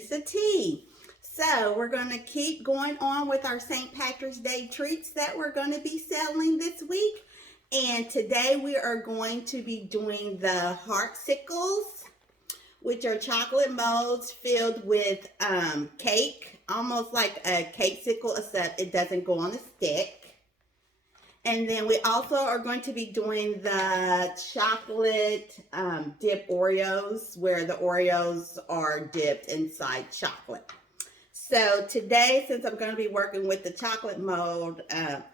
Lisa T. So we're going to keep going on with our St. Patrick's Day treats that we're going to be selling this week. And today we are going to be doing the heart scicles, which are chocolate molds filled with cake, almost like a cake sickle, except it doesn't go on a stick. And then we also are going to be doing the chocolate dip Oreos, where the Oreos are dipped inside chocolate. So today, since I'm going to be working with the chocolate mold,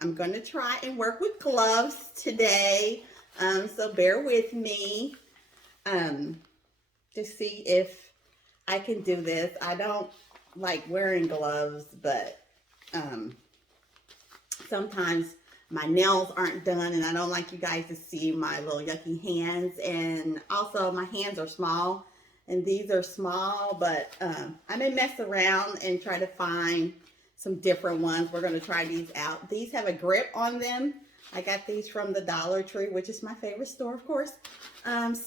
I'm going to try and work with gloves today. So bear with me to see if I can do this. I don't like wearing gloves, but sometimes my nails aren't done and I don't like you guys to see my little yucky hands. And also my hands are small and these are small, but I may mess around and try to find some different ones. We're going to try these out. These have a grip on them. I got these from the Dollar Tree, which is my favorite store, of course. Let's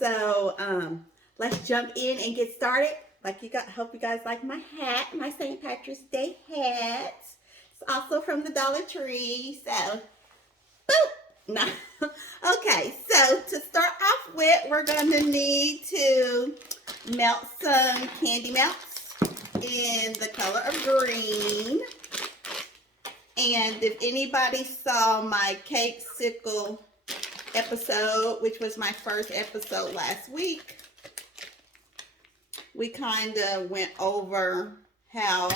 jump in and get started. Hope you guys like my hat, my St. Patrick's Day hat. It's also from the Dollar Tree. So, boop. No. Okay, so to start off with, we're going to need to melt some candy melts in the color of green. And if anybody saw my cake sickle episode, which was my first episode last week, we kind of went over how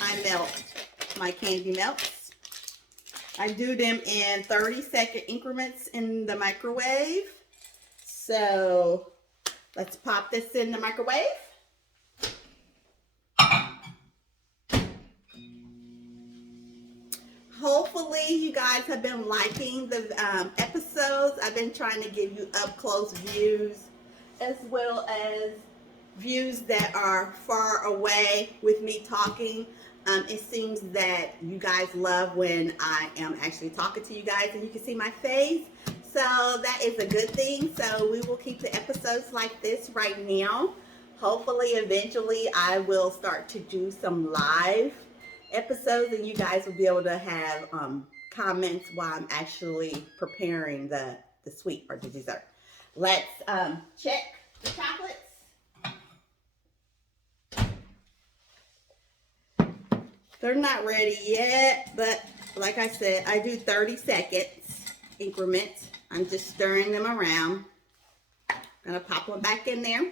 I melt my candy melts. I do them in 30-second increments in the microwave. So let's pop this in the microwave. Hopefully you guys have been liking the episodes. I've been trying to give you up close views as well as views that are far away with me talking. It seems that you guys love when I am actually talking to you guys and you can see my face. So that is a good thing. So we will keep the episodes like this right now. Hopefully eventually I will start to do some live episodes and you guys will be able to have comments while I'm actually preparing the sweet or the dessert. Let's check the chocolates. They're not ready yet, but like I said, I do 30 seconds increments. I'm just stirring them around. I'm gonna pop one back in there.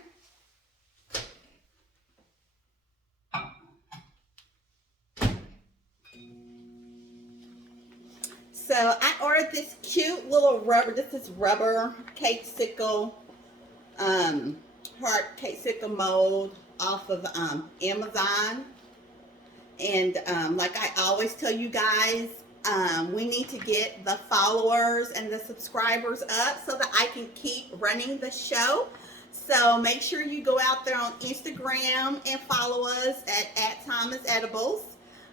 So I ordered this cute little rubber, this is rubber cake sickle, heart cake sickle mold off of Amazon. And like I always tell you guys, we need to get the followers and the subscribers up so that I can keep running the show. So make sure you go out there on Instagram and follow us at Thomas Edibles.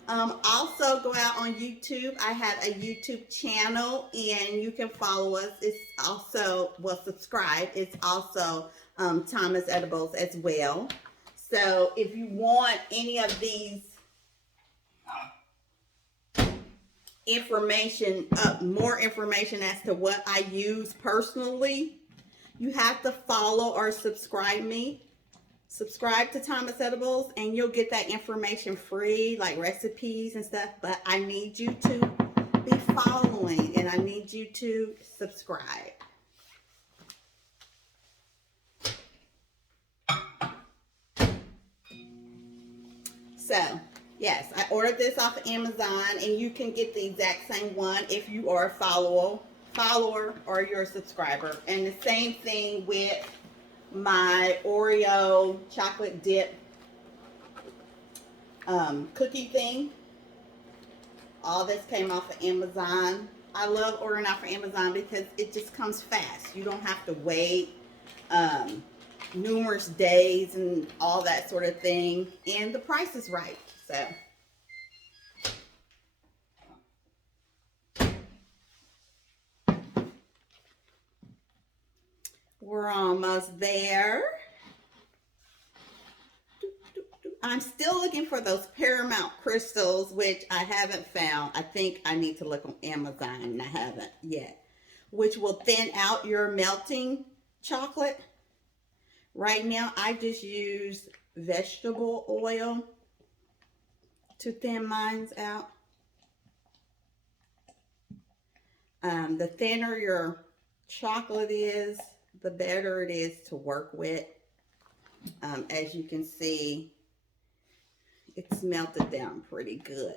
Also go out on YouTube. I have a YouTube channel and you can follow us. It's also, well, subscribe. It's also Thomas Edibles as well. So if you want any of these more information as to what I use personally, you have to follow or subscribe me. Subscribe to Thomas Edibles and you'll get that information free, like recipes and stuff. But I need you to be following and I need you to subscribe. So yes, I ordered this off of Amazon and you can get the exact same one if you are a follower or you're a subscriber. And the same thing with my Oreo chocolate dip cookie thing. All this came off of Amazon. I love ordering off of Amazon because it just comes fast. You don't have to wait numerous days and all that sort of thing. And the price is right. So we're almost there. I'm still looking for those Paramount crystals, which I haven't found. I think I need to look on Amazon, and I haven't yet. Which will thin out your melting chocolate. Right now, I just use vegetable oil to thin mine out. The thinner your chocolate is, the better it is to work with. As you can see, it's melted down pretty good.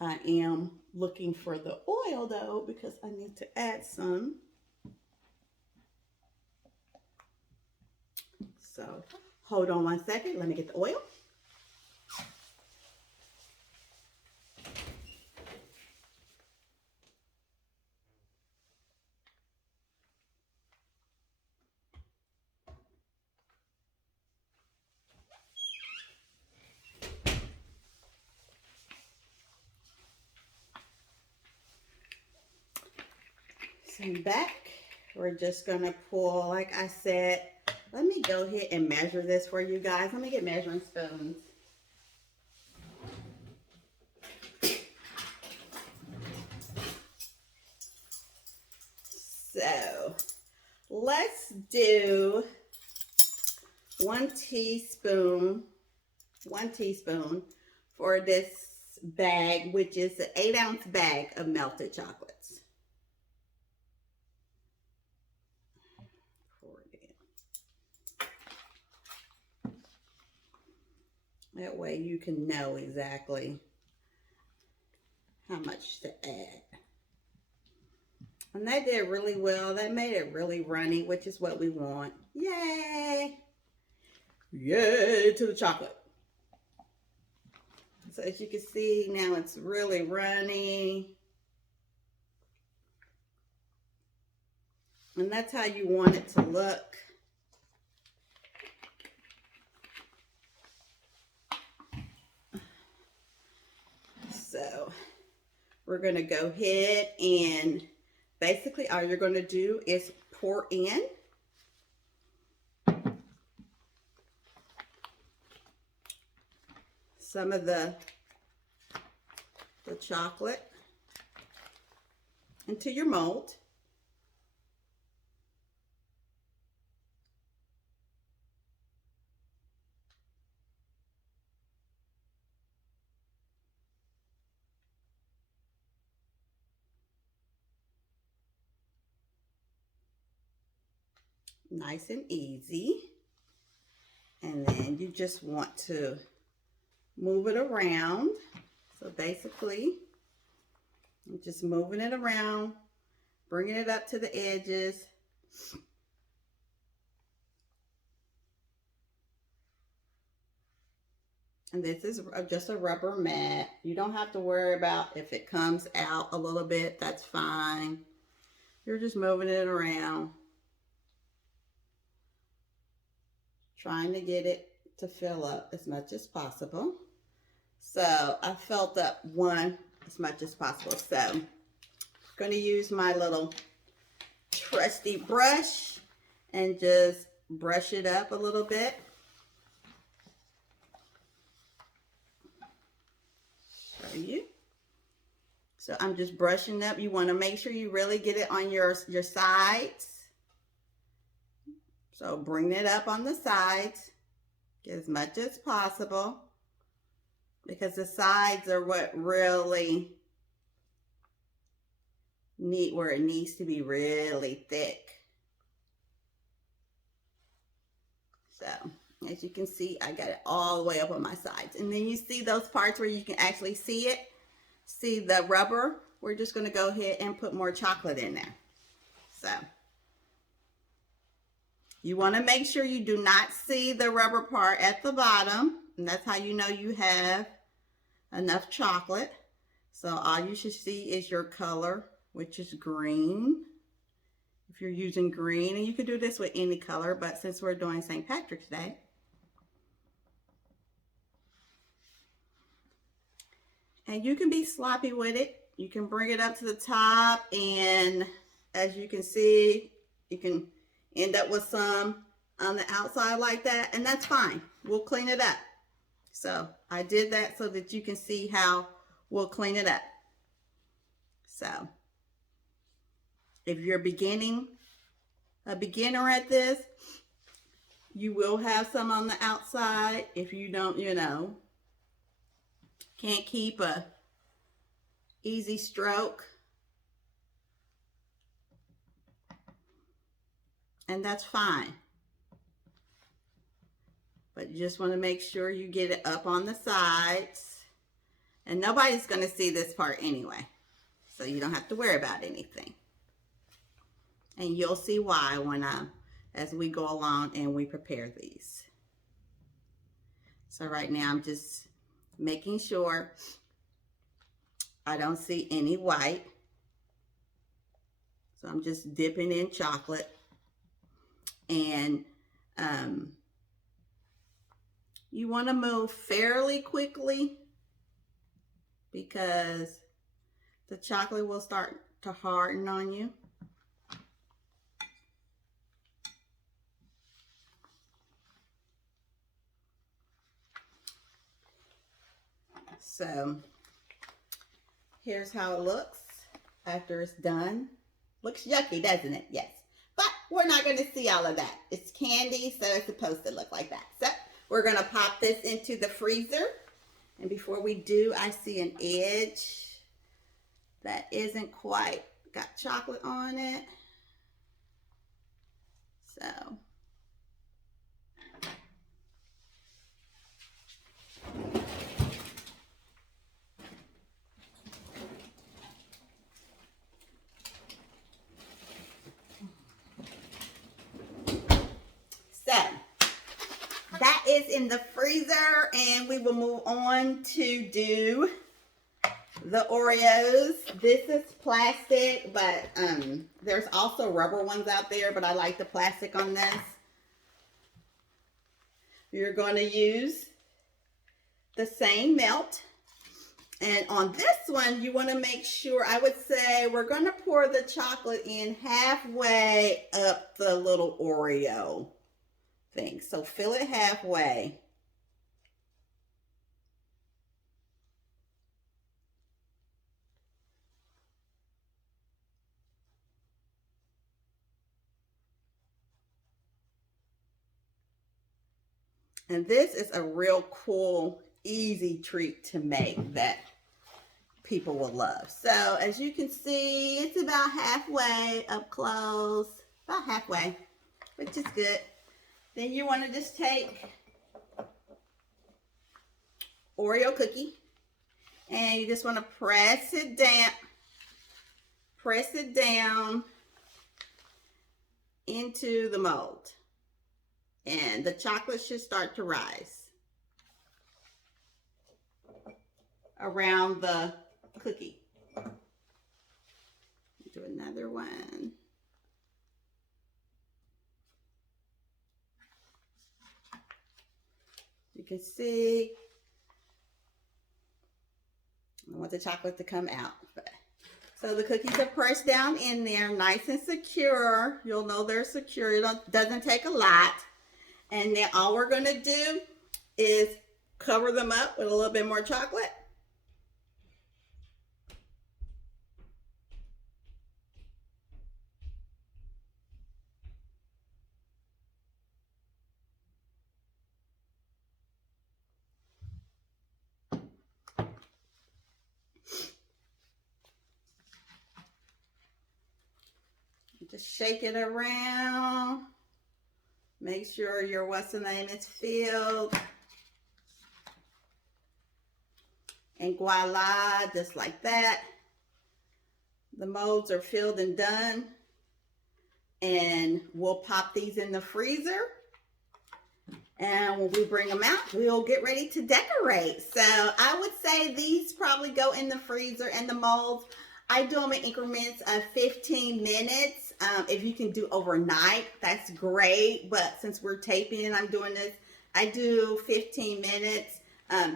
I am looking for the oil though, because I need to add some. So hold on one second. Let me get the oil. So back, we're just gonna pull, like I said, let me go ahead and measure this for you guys. Let me get measuring spoons. So let's do 1 teaspoon for this bag, which is an 8-ounce bag of melted chocolates. That way you can know exactly how much to add. And that did really well. That made it really runny, which is what we want. Yay! Yay to the chocolate. So as you can see, now it's really runny. And that's how you want it to look. So we're going to go ahead and basically all you're going to do is pour in some of the chocolate into your mold. Nice and easy. And then you just want to move it around. So basically, I'm just moving it around, bringing it up to the edges. And this is just a rubber mat. You don't have to worry about if it comes out a little bit, that's fine. You're just moving it around, trying to get it to fill up as much as possible. So I filled up one as much as possible. So I'm going to use my little trusty brush and just brush it up a little bit. Show you. So I'm just brushing up. You want to make sure you really get it on your sides. So bring it up on the sides, get as much as possible, because the sides are what really need, where it needs to be really thick. So as you can see, I got it all the way up on my sides. And then you see those parts where you can actually see it, see the rubber. We're just going to go ahead and put more chocolate in there. So you want to make sure you do not see the rubber part at the bottom, and that's how you know you have enough chocolate. So all you should see is your color, which is green. If you're using green, and you could do this with any color, but since we're doing St. Patrick's Day, and you can be sloppy with it. You can bring it up to the top, and as you can see, you can end up with some on the outside like that, and that's fine. We'll clean it up. So I did that so that you can see how we'll clean it up. So if you're a beginner at this, you will have some on the outside. If you don't, can't keep a easy stroke, and that's fine. But you just want to make sure you get it up on the sides. And nobody's going to see this part anyway, so you don't have to worry about anything. And you'll see why as we go along and we prepare these. So right now I'm just making sure I don't see any white. So I'm just dipping in chocolate. And you want to move fairly quickly because the chocolate will start to harden on you. So here's how it looks after it's done. Looks yucky, doesn't it? Yes. But we're not going to see all of that. It's candy, so it's supposed to look like that. So we're going to pop this into the freezer. And before we do, I see an edge that isn't quite got chocolate on it. So that is in the freezer, and we will move on to do the Oreos. This is plastic, but there's also rubber ones out there, but I like the plastic on this. You're going to use the same melt. And on this one, you want to make sure, I would say we're going to pour the chocolate in halfway up the little Oreo thing. So fill it halfway. And this is a real cool, easy treat to make that people will love. So as you can see, it's about halfway up close, about halfway, which is good. Then you want to just take Oreo cookie and you just want to press it down into the mold. And the chocolate should start to rise around the cookie. Do another one. You can see, I want the chocolate to come out. So the cookies are pressed down in there, nice and secure. You'll know they're secure. It doesn't take a lot. And then all we're going to do is cover them up with a little bit more chocolate. Just shake it around. Make sure your what's-the-name is filled. And voila, just like that. The molds are filled and done. And we'll pop these in the freezer. And when we bring them out, we'll get ready to decorate. So I would say these probably go in the freezer, and the molds, I do them in increments of 15 minutes. If you can do overnight, that's great. But since we're taping and I'm doing this, I do 15 minutes.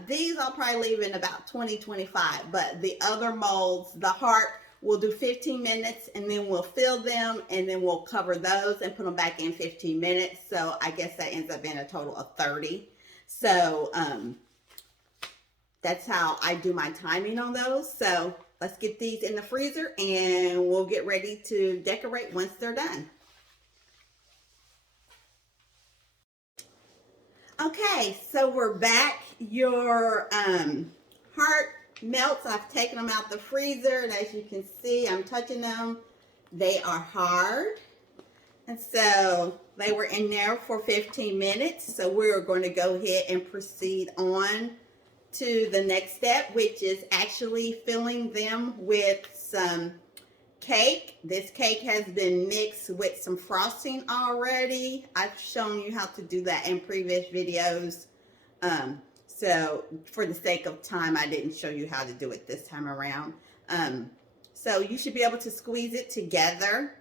These I'll probably leave in about 20, 25. But the other molds, the heart, We'll do 15 minutes and then we'll fill them and then we'll cover those and put them back in 15 minutes. So I guess that ends up being a total of 30. So that's how I do my timing on those. So let's get these in the freezer and we'll get ready to decorate once they're done. Okay, so we're back. Your heart melts. I've taken them out the freezer, and as you can see, I'm touching them. They are hard. And so they were in there for 15 minutes. So we're going to go ahead and proceed on to the next step, which is actually filling them with some cake. This cake has been mixed with some frosting already. I've shown you how to do that in previous videos. So for the sake of time, I didn't show you how to do it this time around. So you should be able to squeeze it together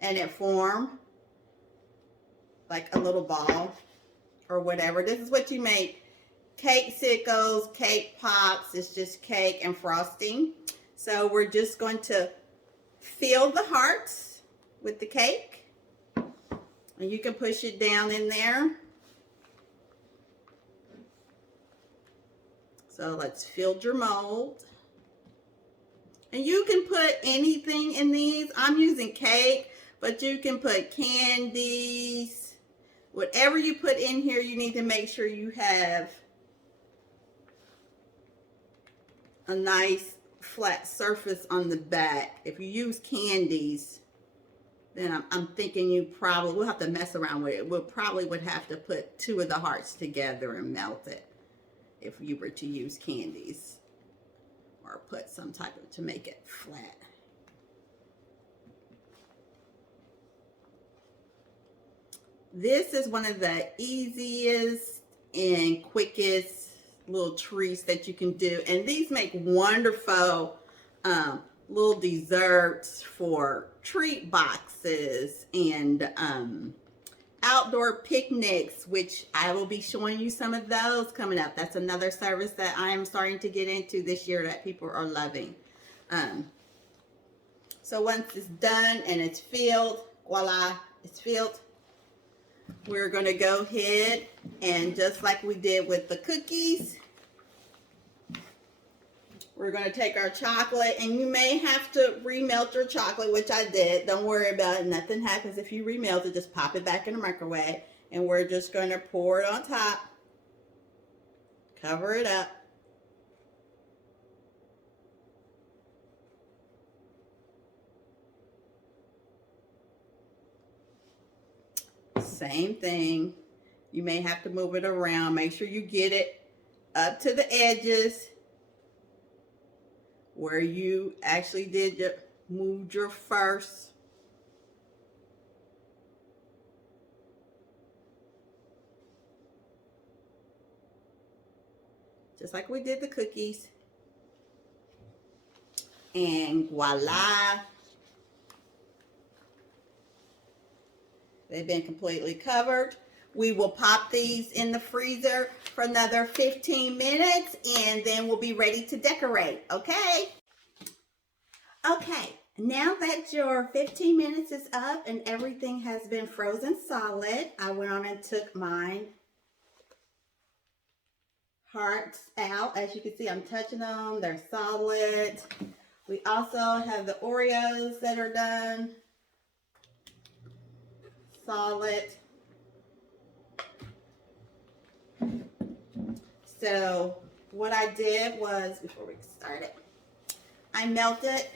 and it form like a little ball or whatever. This is what you make cake sickles, cake pops. It's just cake and frosting. So we're just going to fill the hearts with the cake. And you can push it down in there. So let's fill your mold. And you can put anything in these. I'm using cake, but you can put candies. Whatever you put in here, you need to make sure you have a nice flat surface on the back. If you use candies, then I'm thinking you probably will have to mess around with it. We'll probably would have to put two of the hearts together and melt it if you were to use candies or put some type of to make it flat. This is one of the easiest and quickest little treats that you can do, and these make wonderful little desserts for treat boxes and outdoor picnics, which I will be showing you some of those coming up. That's another service that I am starting to get into this year that people are loving. So once it's done and it's filled, voila, it's filled. We're going to go ahead and just like we did with the cookies, we're going to take our chocolate, and you may have to remelt your chocolate, which I did. Don't worry about it. Nothing happens if you remelt it. Just pop it back in the microwave, and we're just going to pour it on top. Cover it up. Same thing. You may have to move it around. Make sure you get it up to the edges where you actually moved your first. Just like we did the cookies. And voila. They've been completely covered. We will pop these in the freezer for another 15 minutes and then we'll be ready to decorate, okay? Okay, now that your 15 minutes is up and everything has been frozen solid, I went on and took mine hearts out. As you can see, I'm touching them. They're solid. We also have the Oreos that are done. Solid. So what I did was, before we started, I melted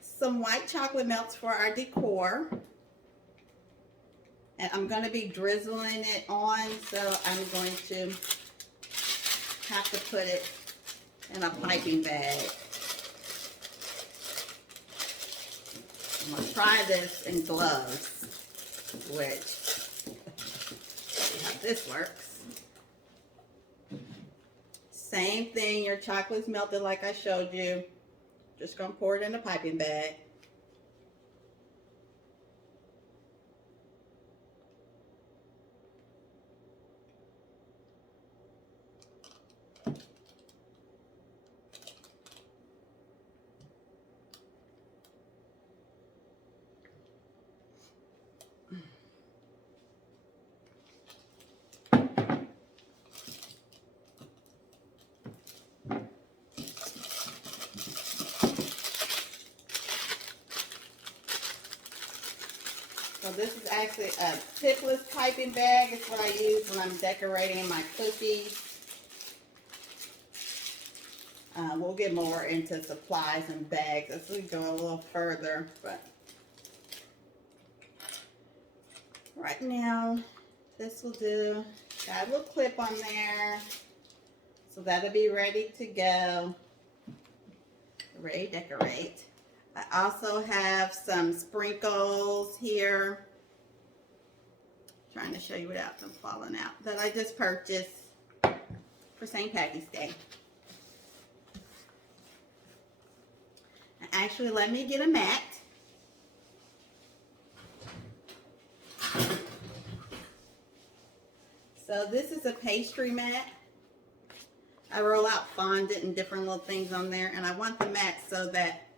some white chocolate melts for our decor. And I'm going to be drizzling it on, so I'm going to have to put it in a piping bag. I'm going to try this in gloves, which, see how this works. Same thing, your chocolate's melted like I showed you. Just going to pour it in a piping bag. this is actually a tipless piping bag. It's what I use when I'm decorating my cookies. We'll get more into supplies and bags as we go a little further, but right now, this will do. Got a little clip on there, so that'll be ready to go. Ready to decorate. I also have some sprinkles here. Trying to show you without them falling out. That I just purchased for St. Patty's Day. And actually, let me get a mat. So this is a pastry mat. I roll out fondant and different little things on there, and I want the mat so that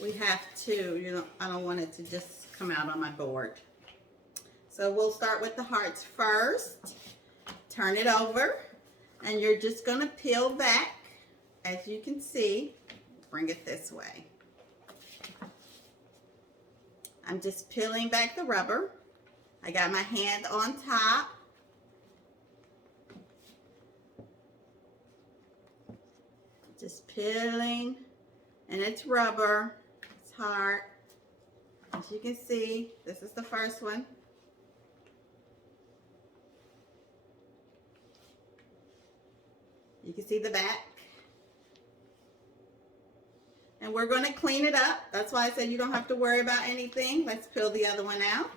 we have to, I don't want it to just come out on my board. So we'll start with the hearts first. Turn it over, and you're just going to peel back, as you can see. Bring it this way. I'm just peeling back the rubber. I got my hand on top. Just peeling, and it's rubber. It's hard. As you can see, this is the first one. You can see the back. And we're going to clean it up. That's why I said you don't have to worry about anything. Let's peel the other one out.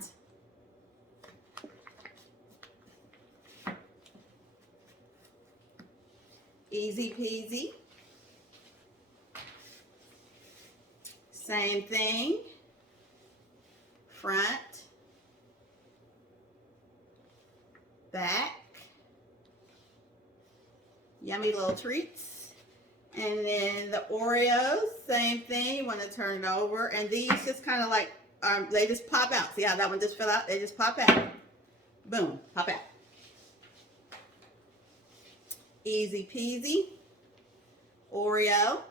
Easy peasy. Same thing. Front. Back. Yummy little treats. And then the Oreos, same thing. You want to turn it over. And these just kind of like, they just pop out. See how that one just fell out? They just pop out. Boom, pop out. Easy peasy. Oreo.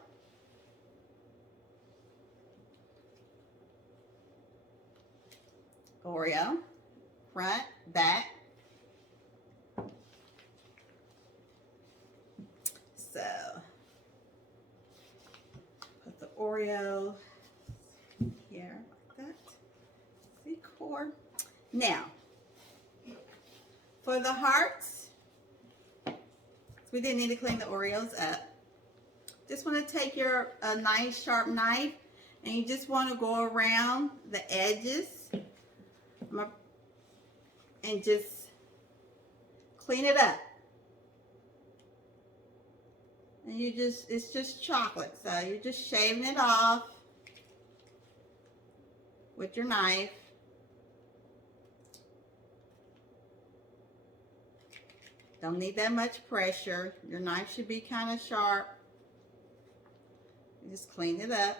Oreo. Front, back. So, put the Oreo here like that. See, core. Now, for the hearts, we didn't need to clean the Oreos up. Just want to take your nice sharp knife, and you just want to go around the edges and just clean it up. And it's just chocolate, so you're just shaving it off with your knife. Don't need that much pressure. Your knife should be kind of sharp. You just clean it up.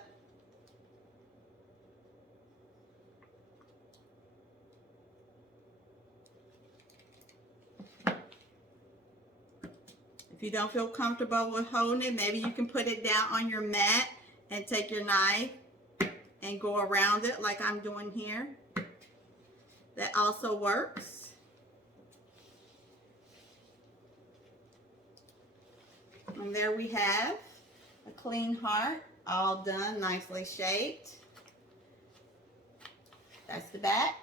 If you don't feel comfortable with holding it, maybe you can put it down on your mat and take your knife and go around it like I'm doing here. That also works. And there we have a clean heart, all done, nicely shaped. That's the back.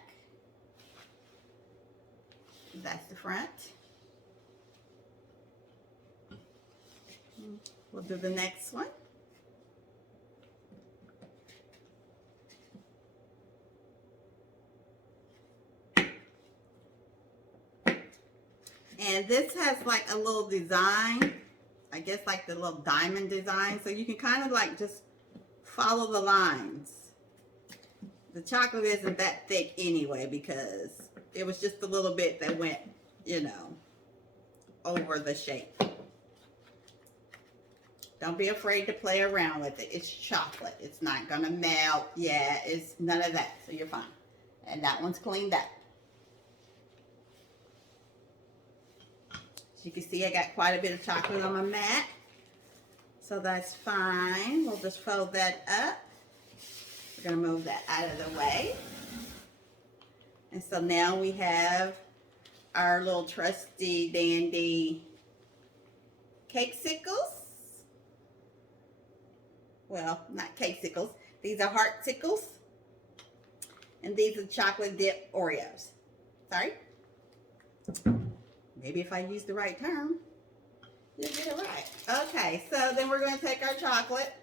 That's the front. We'll do the next one. And this has like a little design, I guess like the little diamond design, so you can kind of like just follow the lines. The chocolate isn't that thick anyway because it was just a little bit that went, over the shape. Don't be afraid to play around with it. It's chocolate. It's not going to melt. Yeah, it's none of that, so you're fine. And that one's cleaned up. As you can see, I got quite a bit of chocolate on my mat. So that's fine. We'll just fold that up. We're going to move that out of the way. And so now we have our little trusty dandy cake sickles. Well, not cake sickles. These are heart sickles. And these are chocolate dip Oreos. Sorry. Maybe if I use the right term, you'll get it right. Okay, so then we're going to take our chocolate.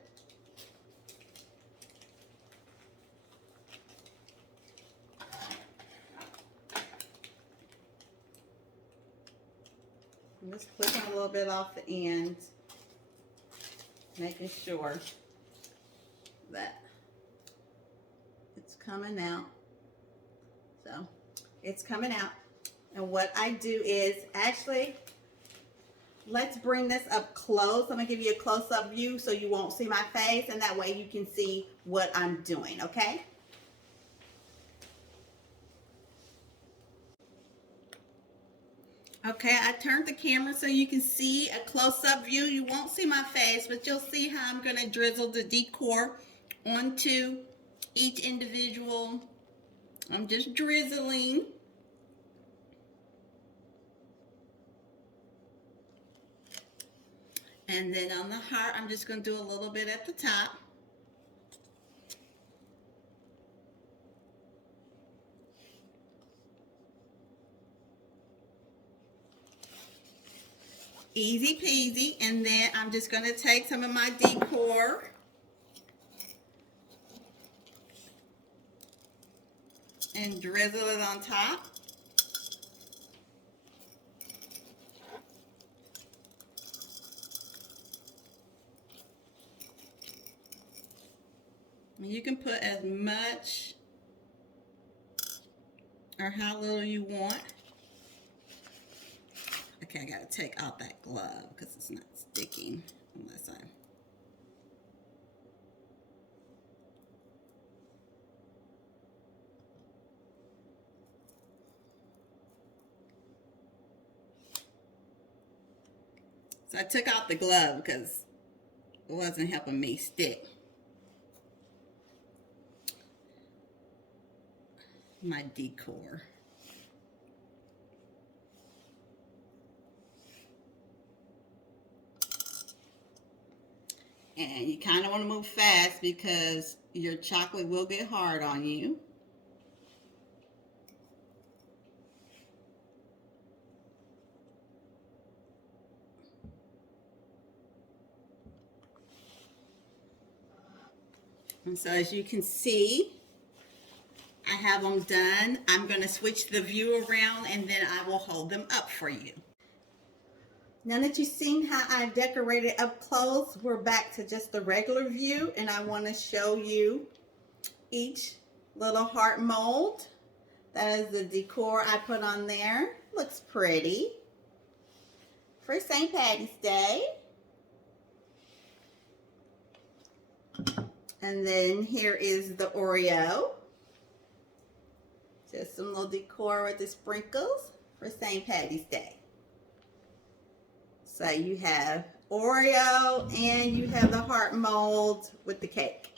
I'm just flipping a little bit off the end, making sure that it's coming out. So it's coming out. And what I do is, actually, let's bring this up close. I'm going to give you a close-up view so you won't see my face, and that way you can see what I'm doing, okay? Okay, I turned the camera so you can see a close-up view. You won't see my face, but you'll see how I'm going to drizzle the decor onto each individual. I'm just drizzling. And then on the heart, I'm just going to do a little bit at the top. Easy peasy. And then I'm just going to take some of my decor and drizzle it on top. You can put as much or how little you want. Okay, I gotta take out that glove because it's not sticking unless I... So I took out the glove because it wasn't helping me stick my decor. And you kind of want to move fast because your chocolate will get hard on you. And so as you can see, I have them done. I'm going to switch the view around and then I will hold them up for you. Now that you've seen how I decorated up close, we're back to just the regular view, and I want to show you each little heart mold. That is the decor I put on there. Looks pretty for St. Patty's Day. And then here is the Oreo. Just some little decor with the sprinkles for St. Patty's Day. So you have Oreo and you have the heart mold with the cake.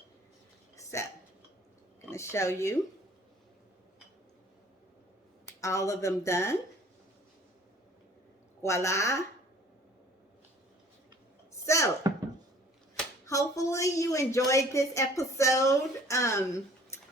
So I'm going to show you all of them done. Voila. So hopefully you enjoyed this episode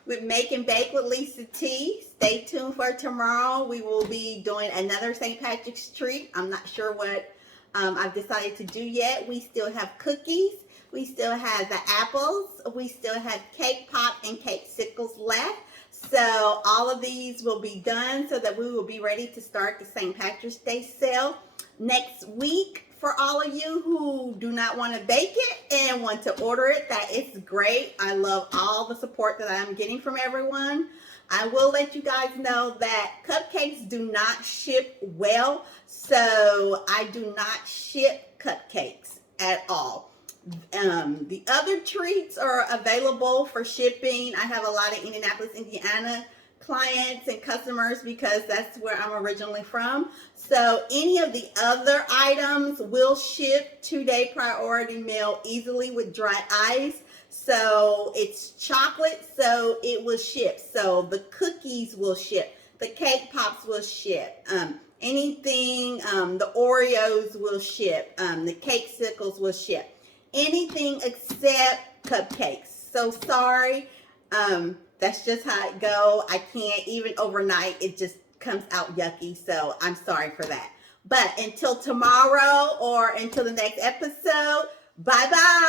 with Make and Bake with Lisa T. Stay tuned for tomorrow. We will be doing another St. Patrick's treat. I'm not sure what I've decided to do yet. We still have cookies. We still have the apples. We still have cake pop and cake sickles left. So all of these will be done so that we will be ready to start the St. Patrick's Day sale next week. For all of you who do not want to bake it and want to order it, that is great. I love all the support that I'm getting from everyone. I will let you guys know that cupcakes do not ship well, so I do not ship cupcakes at all. The other treats are available for shipping. I have a lot of Indianapolis, Indiana clients and customers because that's where I'm originally from. So any of the other items will ship 2-day priority mail easily with dry ice. So it's chocolate, so it will ship. So the cookies will ship. The cake pops will ship. Anything, the Oreos will ship. The cake scicles will ship. Anything except cupcakes. So sorry. That's just how it go. I can't, even overnight, it just comes out yucky. So I'm sorry for that. But until tomorrow or until the next episode, bye-bye.